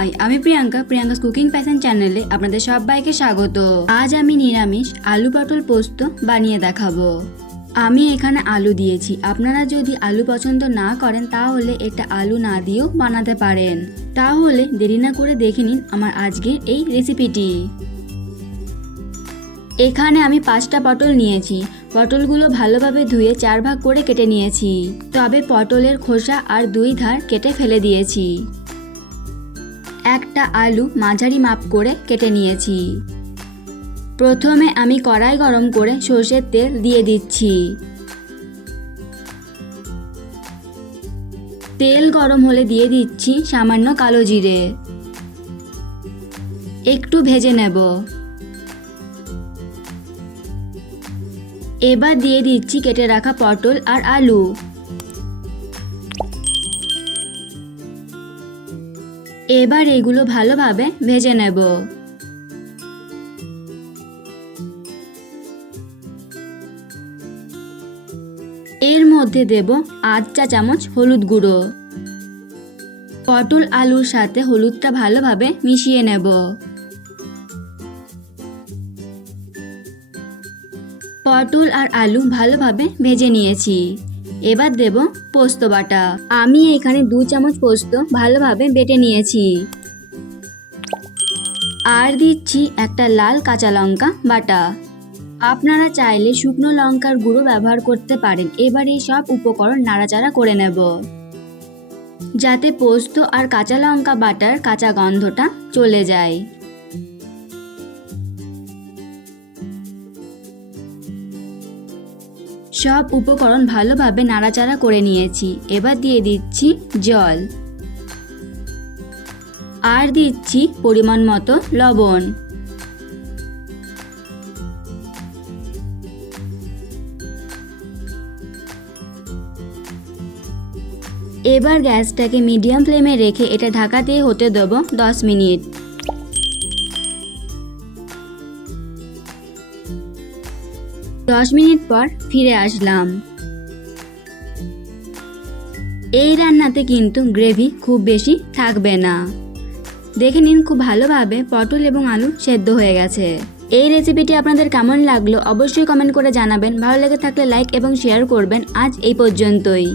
High, আমি Priyanka's cooking passion চ্যানেলে আপনাদের সবাইকে স্বাগত। আজ আমি নিরামিষ আলু পটল পোস্ত বানিয়ে দেখাবো। আমি এখানে আলু দিয়েছি, আপনারা যদি আলু পছন্দ না করেন তাহলে এটা আলু না দিয়েও বানাতে পারেন। তাহলে দেরি না করে দেখে নিন আমার আজকের এই রেসিপিটি। এখানে আমি 5টা পটল নিয়েছি। পটলগুলো ভালোভাবে ধুয়ে 4 ভাগ করে কেটে নিয়েছি, তবে পটলের খোসা আর 2 ধার কেটে ফেলে দিয়েছি। একটা আলু মাঝারি মাপ করে কেটে নিয়েছি। প্রথমে আমি কড়াই গরম করে সরষের তেল দিয়ে দিচ্ছি। তেল গরম হলে দিয়ে দিচ্ছি সামান্য কালো জিরে। একটু ভেজে নেব। এবার দিয়ে দিচ্ছি কেটে রাখা পটল আর আলু। এবার এগুলো ভালোভাবে ভেজে নেব। এর মধ্যে দেব 8 চা চামচ হলুদ গুঁড়ো। পটল আলুর সাথে হলুদটা ভালোভাবে মিশিয়ে নেব। পটল আর আলু ভালোভাবে ভেজে নিয়েছি। এবার দেব পোস্ত বাটা। আমি এখানে 2 চামচ পোস্ত ভালোভাবে বেটে নিয়েছি। আর দিচ্ছি একটা লাল কাঁচা লঙ্কা বাটা। আপনারা চাইলে শুকনো লঙ্কার গুঁড়ো ব্যবহার করতে পারেন। এবার এই সব উপকরণ নাড়াচাড়া করে নেব, যাতে পোস্ত আর কাঁচা লঙ্কা বাটার কাঁচা গন্ধটা চলে যায়। সব উপকরণ ভালোভাবে নাড়াচাড়া করে নিয়েছি। এবার দিয়ে দিচ্ছি জল আর দিচ্ছি পরিমাণ মতো লবণ। এবার গ্যাসটাকে মিডিয়াম ফ্লেমে রেখে এটা ঢাকা দিয়ে হতে দেব 10 মিনিট। মিনিট পর ফিরে আসলাম। এই রান্নাতে কিন্তু গ্রেভি খুব বেশি থাকবে না। দেখে নিন খুব ভালোভাবে পটল এবং আলু সেদ্ধ হয়ে গেছে। এই রেসিপিটি আপনাদের কেমন লাগলো অবশ্যই কমেন্ট করে জানাবেন। ভালো লেগে থাকলে লাইক এবং শেয়ার করবেন। আজ এই পর্যন্তই।